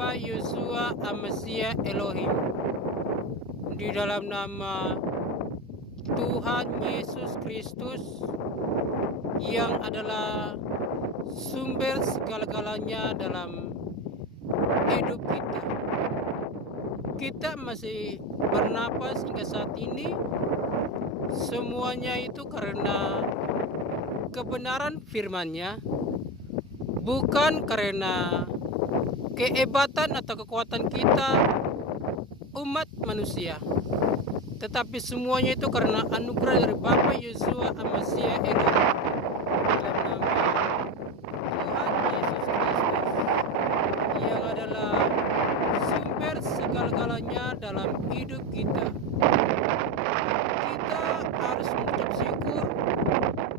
Bapa Yeshua Amasia Elohim, di dalam nama Tuhan Yesus Kristus yang adalah sumber segala-galanya dalam hidup kita. Kita masih bernapas hingga saat ini, semuanya itu karena kebenaran firman-Nya, bukan karena kehebatan atau kekuatan kita umat manusia, tetapi semuanya itu karena anugerah dari Bapa Yeshua Amasia Elohim, dalam nama Tuhan Yesus Kristus yang adalah sumber segala-galanya dalam hidup kita. Kita harus mengucap syukur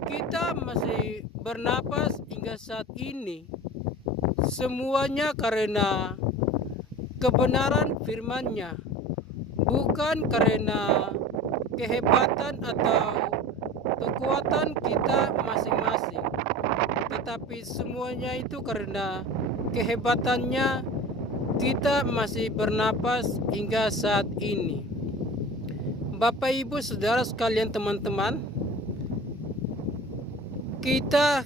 kita masih bernapas hingga saat ini, semuanya karena kebenaran firman-Nya, bukan karena kehebatan atau kekuatan kita masing-masing, tetapi semuanya itu karena kehebatannya kita masih bernapas hingga saat ini. Bapak, Ibu, Saudara sekalian, teman-teman, kita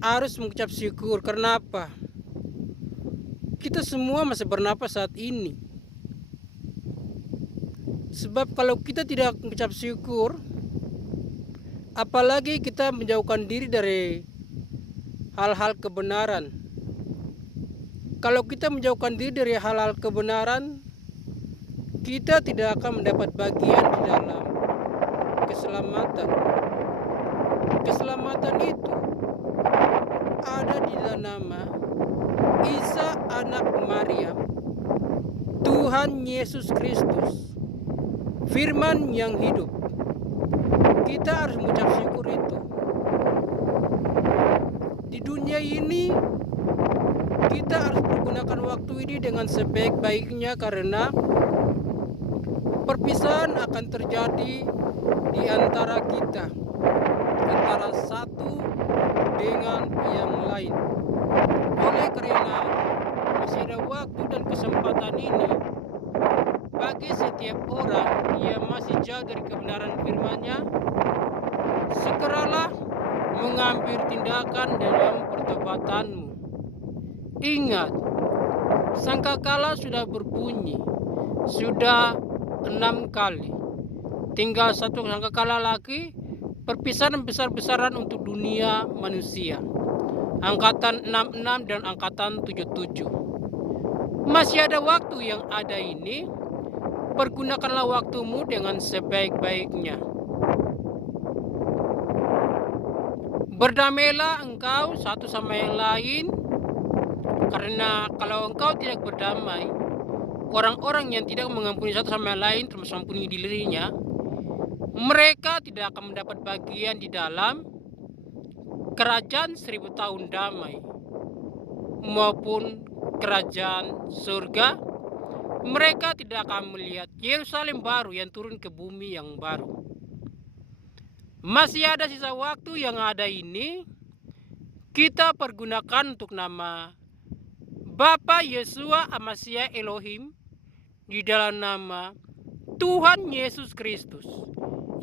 harus mengucap syukur. Kenapa? Kita semua masih bernapas saat ini. Sebab kalau kita tidak mengucap syukur, apalagi kita menjauhkan diri dari hal-hal kebenaran. Kalau kita menjauhkan diri dari hal-hal kebenaran, kita tidak akan mendapat bagian di dalam keselamatan. Keselamatan itu ada di dalam nama Isa anak Maryam, Tuhan Yesus Kristus, firman yang hidup. Kita harus mengucap syukur itu. Di dunia ini kita harus menggunakan waktu ini dengan sebaik-baiknya, karena perpisahan akan terjadi di antara kita, antara satu dengan yang lain. Oleh karena masih ada waktu dan kesempatan ini bagi setiap orang yang masih jauh dari kebenaran firman-Nya, segeralah mengambil tindakan dalam pertobatanmu. Ingat, sangkakala sudah berbunyi, sudah 6 kali. Tinggal satu sangkakala lagi, perpisahan besar-besaran untuk dunia manusia. Angkatan 66 dan angkatan 77. Masih ada waktu yang ada ini. Pergunakanlah waktumu dengan sebaik-baiknya. Berdamailah engkau satu sama yang lain, karena kalau engkau tidak berdamai, orang-orang yang tidak mengampuni satu sama yang lain, termasuk mengampuni dirinya, mereka tidak akan mendapat bagian di dalam kerajaan 1000 tahun damai maupun kerajaan surga. Mereka tidak akan melihat Yerusalem baru yang turun ke bumi yang baru. Masih ada sisa waktu yang ada ini, kita pergunakan untuk nama Bapa Yeshua Amasia Elohim, di dalam nama Tuhan Yesus Kristus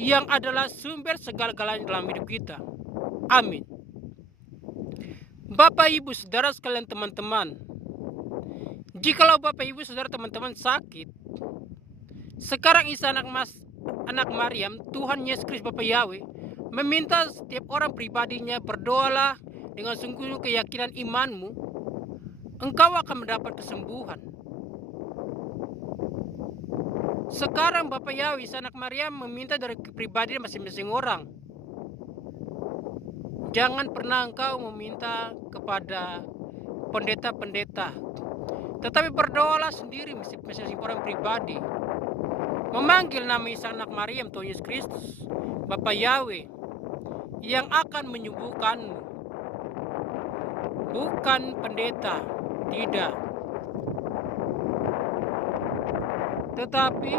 yang adalah sumber segala-galanya dalam hidup kita. Amin. Bapak, Ibu, Saudara sekalian, teman-teman, jikalau Bapak, Ibu, Saudara, teman-teman sakit, sekarang Isa anak Maryam, Tuhan Yesus Kristus Bapa Yahweh, meminta setiap orang pribadinya, berdoalah dengan sungguh keyakinan imanmu, engkau akan mendapat kesembuhan. Sekarang Bapa Yahweh, Isa anak Maryam meminta dari kepribadian masing-masing orang. Jangan pernah engkau meminta kepada pendeta-pendeta, tetapi berdoalah sendiri masing-masing orang pribadi, memanggil nama Isa anak Maryam, Tuhan Yesus Kristus Bapa Yahweh, yang akan menyembuhkanmu, bukan pendeta, tidak, tetapi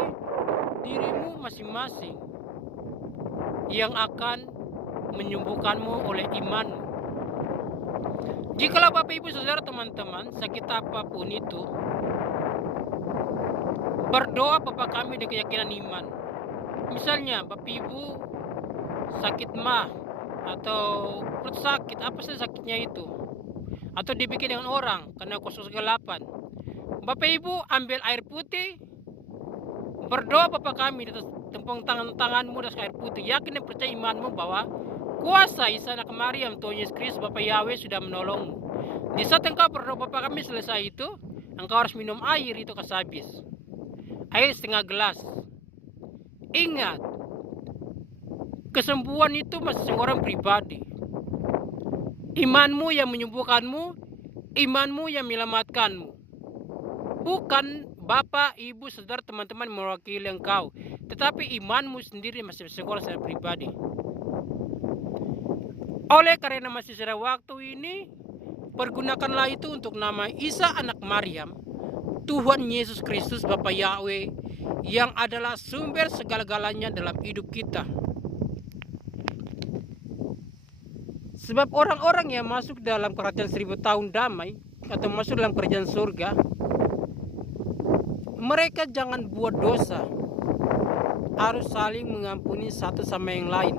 dirimu masing-masing yang akan menyembuhkanmu oleh imanmu. Jikalau Bapak Ibu Saudara teman-teman sakit apapun itu, berdoa Bapa kami dengan keyakinan iman. Misalnya Bapak Ibu sakit mah atau perut sakit, apa saja sakitnya itu, atau dibikin dengan orang karena kegelapan, Bapak Ibu ambil air putih, berdoa Bapa kami di atas tempung tanganmu dan air putih, yakin dan percaya imanmu bahwa kuasa Isa anak Maryam Tuhan Yesus Kristus Bapa Yahweh sudah menolongmu. Di saat engkau berdoa Bapa kami selesai itu, engkau harus minum air itu habis, air setengah gelas. Ingat, kesembuhan itu masih seorang pribadi. Imanmu yang menyembuhkanmu, imanmu yang menyelamatkanmu, bukan Bapak, Ibu, Saudara, teman-teman mewakili engkau, tetapi imanmu sendiri masih seorang secara pribadi. Oleh karena masih ada waktu ini, pergunakanlah itu untuk nama Isa anak Maryam, Tuhan Yesus Kristus Bapa Yahweh, yang adalah sumber segala-galanya dalam hidup kita. Sebab orang-orang yang masuk dalam kerajaan 1000 tahun damai atau masuk dalam kerajaan surga, mereka jangan buat dosa, harus saling mengampuni satu sama yang lain.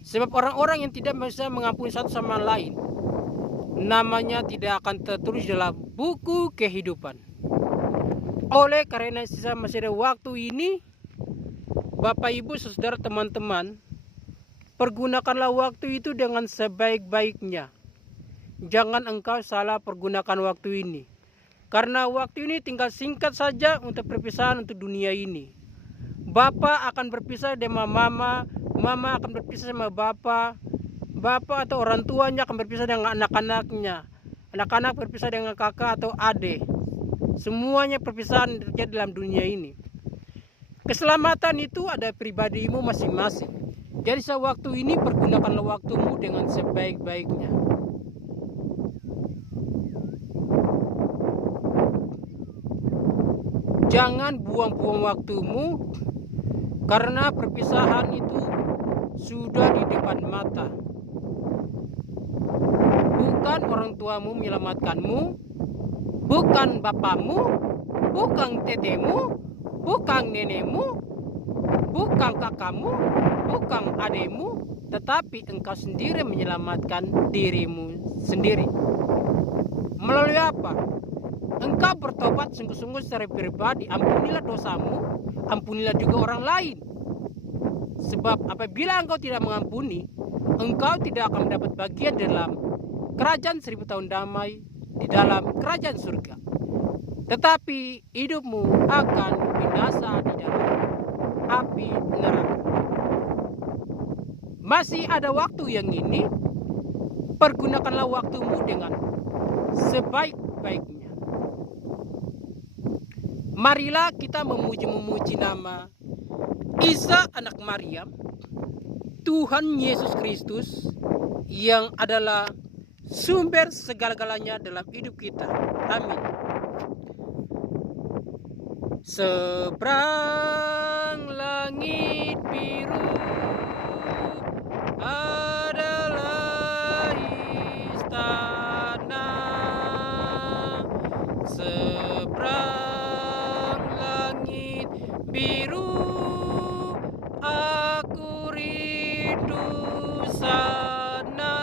Sebab orang-orang yang tidak bisa mengampuni satu sama lain, namanya tidak akan tertulis dalam buku kehidupan. Oleh karena sisa masih ada waktu ini, Bapak Ibu Saudara teman-teman, pergunakanlah waktu itu dengan sebaik-baiknya. Jangan engkau salah pergunakan waktu ini, karena waktu ini tinggal singkat saja untuk perpisahan untuk dunia ini. Bapak akan berpisah dengan mama, mama akan berpisah sama bapak, bapak atau orang tuanya akan berpisah dengan anak-anaknya, anak-anak berpisah dengan kakak atau adik. Semuanya perpisahan terjadi dalam dunia ini. Keselamatan itu ada pribadimu masing-masing. Jadi sewaktu ini pergunakanlah waktumu dengan sebaik-baiknya. Jangan buang-buang waktumu, karena perpisahan itu sudah di depan mata. Bukan orang tuamu menyelamatkanmu, bukan bapamu, bukan tetemu, bukan nenekmu, bukan kakakmu, bukan adikmu, tetapi engkau sendiri menyelamatkan dirimu sendiri. Melalui apa? Engkau bertobat sungguh-sungguh secara pribadi, ampunilah dosamu, ampunilah juga orang lain. Sebab apabila engkau tidak mengampuni, engkau tidak akan mendapat bagian dalam kerajaan 1000 tahun damai di dalam kerajaan surga. Tetapi hidupmu akan binasa di dalam api neraka. Masih ada waktu yang ini, pergunakanlah waktumu dengan sebaik-baiknya. Marilah kita memuji nama Isa anak Maryam, Tuhan Yesus Kristus, yang adalah sumber segala-galanya dalam hidup kita. Amin. Seberang langit biru adalah istana, seberang langit biru aku rindu sana,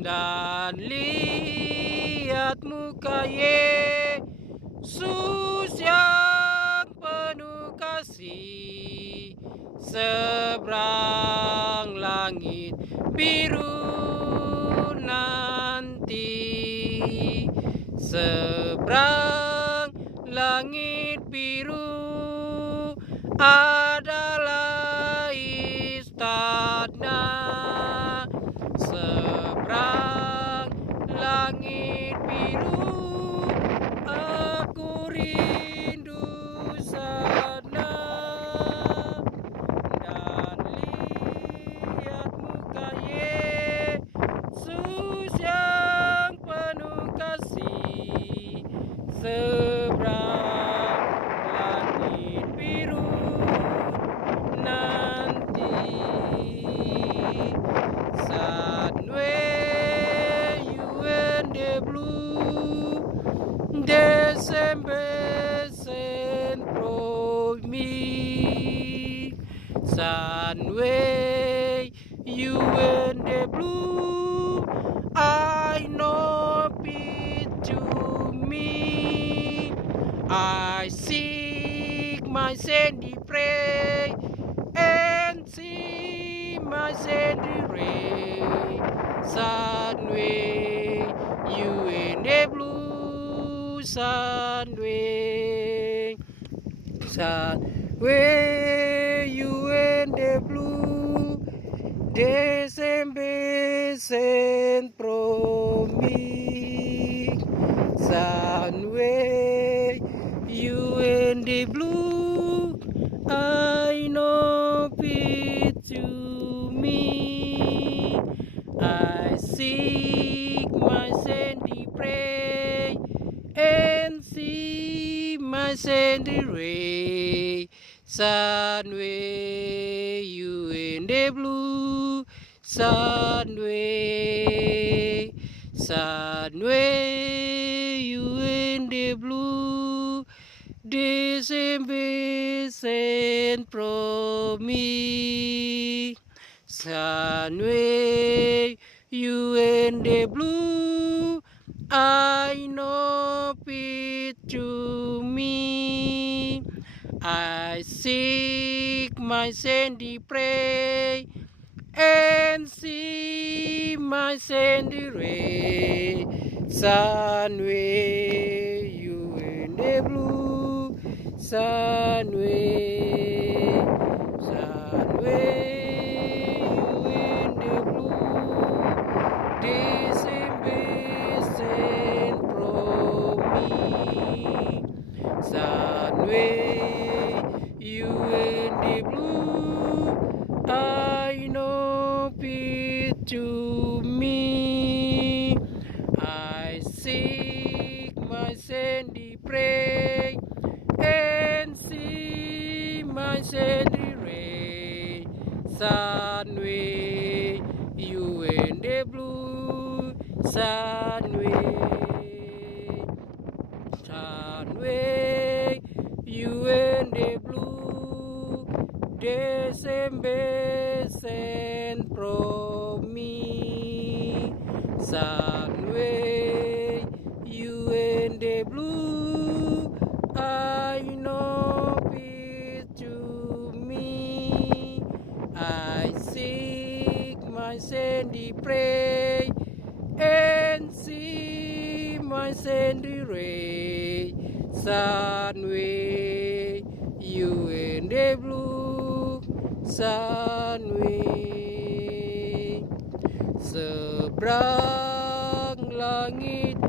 dan lihat muka Yesus yang penuh kasih. Seberang langit biru nanti, seberang langit biru adalah istana, seberang langit biru aku rindu sana, dan lihat muka Yesus yang penuh kasih. Seberang langit biru nanti, saat December sent from me. Sunway, you and the blue, I know it to me. I seek my sandy prey and see my sandy ray. Sunway, you in the blue, Sunway, Sunway, you in the blue, December sent from me. Sunway, you in the blue, I know it to me. I seek my sandy prey and see my sandy ray. Sunway, you in the blue, Sunway, Sunway, you in the blue, December sent from me. Sunway, you in the blue, I know it to me. I seek my sandy prey and see my sandy ray. Sunway, you in the blue, Sunway, Sunway, you in the blue, December sent from me. Sunway, you in the blue, I know it to me. I seek my sandy prey and see my sandy ray. Sunway, you in the blue, Sunway, Sunway, you in the blue, December sent from me. Sunway, you in the blue, I know it to me. I seek my sandy prey and see my sandy ray. Sunway, you in the blue, Sunway. Seberang langit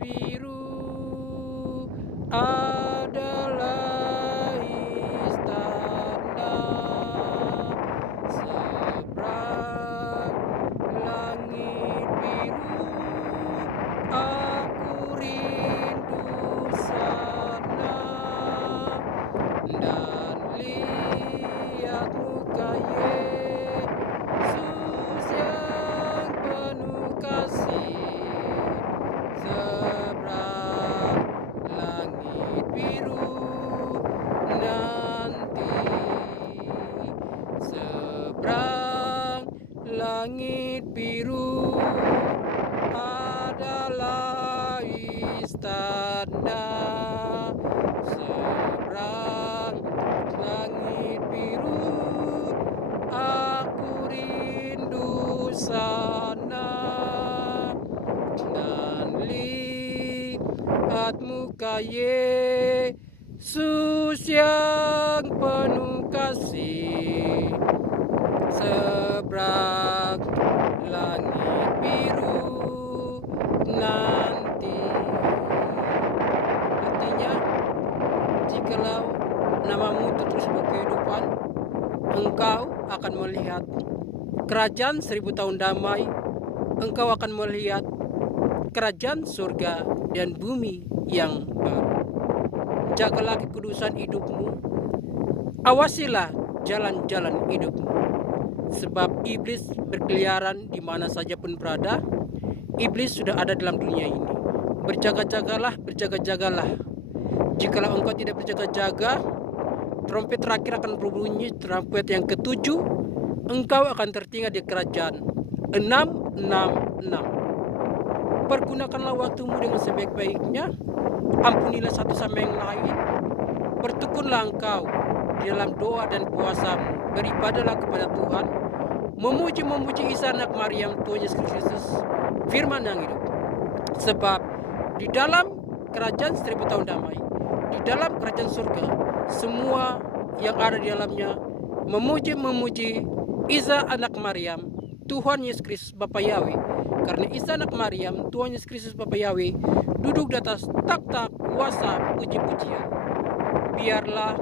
biru adalah istana. Seberang langit biru aku rindu sana. Dan lihat muka Yesus yang penuh kasih. Seberang langit biru nanti. Seberang langit biru adalah istana. Seberang langit biru aku rindu sana. Dan lihat muka Yesus yang penuh kasih. Seberang langit biru nanti. Artinya, jikalau namamu terus berkehidupan, engkau akan melihat kerajaan 1000 tahun damai. Engkau akan melihat kerajaan surga dan bumi yang baru. Jagalah kekudusan hidupmu, awasilah jalan-jalan hidupmu, sebab iblis berkeliaran di mana saja pun berada. Iblis sudah ada dalam dunia ini. Berjaga-jagalah, Jikalau engkau tidak berjaga-jaga, trompet terakhir akan berbunyi, trompet yang ketujuh, engkau akan tertinggal di kerajaan. 666. Pergunakanlah waktumu dengan sebaik-baiknya, ampunilah satu sama yang lain, bertekunlah engkau di dalam doa dan puasamu, beribadahlah kepada Tuhan, memuji Isa anak Maryam, Tuhan Yesus Kristus, firman yang hidup. Sebab di dalam kerajaan 1000 tahun damai, di dalam kerajaan surga, semua yang ada di dalamnya memuji Isa anak Maryam, Tuhan Yesus Kristus Bapa Yahweh. Karena Isa anak Maryam, Tuhan Yesus Kristus Bapa Yahweh, duduk di atas takhta kuasa puji-pujian. Biarlah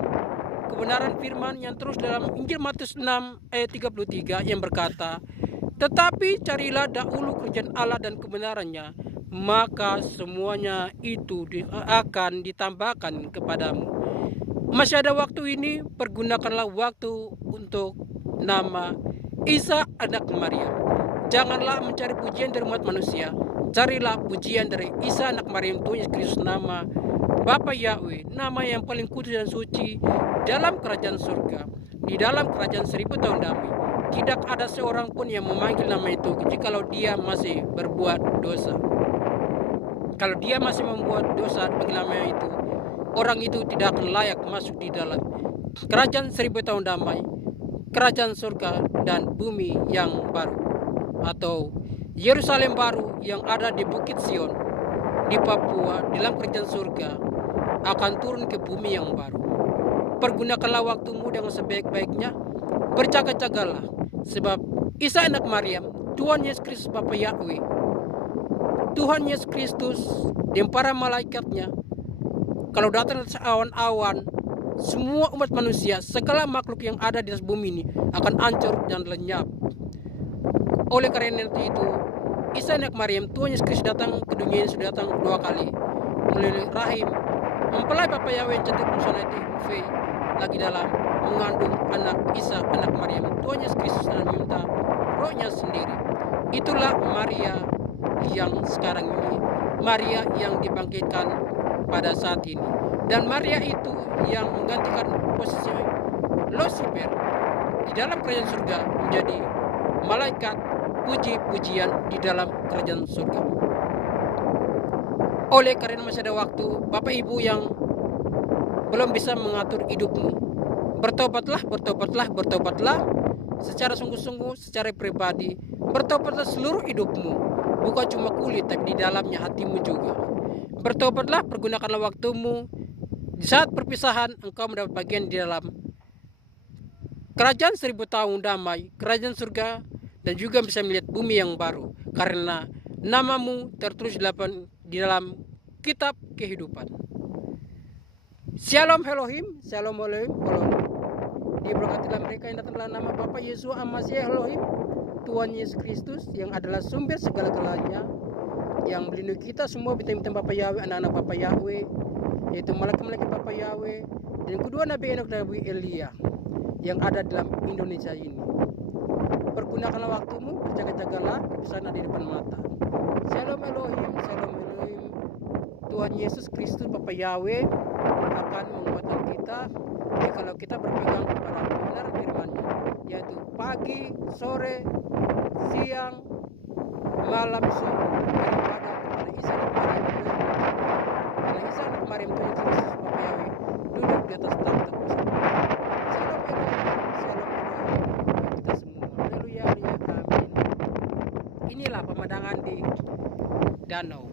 kebenaran firman yang terus dalam Injil Matius 6 ayat 33 yang berkata, tetapi carilah dahulu kerajaan Allah dan kebenarannya, maka semuanya itu akan ditambahkan kepadamu. Masih ada waktu ini, pergunakanlah waktu untuk nama Isa anak Maryam. Janganlah mencari pujian dari umat manusia, carilah pujian dari Isa anak Maryam, Tuhan Yesus Kristus, nama Bapa Yahweh, nama yang paling kudus dan suci dalam kerajaan surga, di dalam kerajaan 1000 tahun damai. Tidak ada seorang pun yang memanggil nama itu jikalau dia masih berbuat dosa. Kalau dia masih membuat dosa bagi nama itu, orang itu tidak akan layak masuk di dalam kerajaan 1000 tahun damai, kerajaan surga dan bumi yang baru, atau Yerusalem baru yang ada di Bukit Sion di Papua, di dalam kerajaan surga, akan turun ke bumi yang baru. Pergunakanlah waktumu dengan sebaik-baiknya, berjaga-jagalah, sebab Isa anak Maryam, Tuhan Yesus Kristus Bapa Yahweh, Tuhan Yesus Kristus dan para malaikatnya, kalau datang atas awan-awan, semua umat manusia, segala makhluk yang ada di atas bumi ini akan hancur dan lenyap. Oleh karena itu, Isa anak Maryam, Tuhan Yesus Kristus datang ke dunia ini, sudah datang 2 kali melalui rahim mempelai Bapa Yahweh yang cantik busana di Hufei, lagi dalam mengandung anak Isa anak Maryam, Tuhan Yesus Kristus, dan minta rohnya sendiri. Itulah Maria yang sekarang ini, Maria yang dibangkitkan pada saat ini, dan Maria itu yang menggantikan posisi Lucifer di dalam kerajaan surga menjadi malaikat puji-pujian di dalam kerajaan surga. Oleh karena masih ada waktu, Bapak Ibu yang belum bisa mengatur hidupmu, bertobatlah secara sungguh-sungguh, secara pribadi. Bertobatlah seluruh hidupmu, bukan cuma kulit tapi di dalamnya hatimu juga. Bertobatlah, pergunakanlah waktumu. Di saat perpisahan engkau mendapat bagian di dalam kerajaan 1000 tahun damai, kerajaan surga, dan juga bisa melihat bumi yang baru, karena namamu tertulis di dalam kitab kehidupan. Shalom Elohim, Shalom Elohim, diberkatilah mereka yang datang dalam nama Bapa Yesus Al-Masih Elohim, Tuhan Yesus Kristus yang adalah sumber segala-galanya, yang melindungi kita semua bintang-bintang Bapa Yahweh, anak-anak Bapa Yahweh, yaitu malaikat-malaikat Bapa Yahweh, dan kedua Nabi Enok dan Nabi Elia yang ada dalam Indonesia ini. Pergunakanlah waktumu, berjaga-jagalah, perpisahan ada di depan mata. Shalom Elohim, Shalom Elohim. Tuhan Yesus Kristus Bapa Yahweh akan menguatkan kita kalau kita berpegang kepada kebenaran firman-Nya, yaitu pagi, sore, siang, malam, subuh beribadah kepada Isa anak Maryam, karena Isa anak Maryam, Tuhan Yesus Bapa Yahweh duduk di atas takhta kuasa. Kita semua, haleluya, amin. Inilah pemandangan di danau.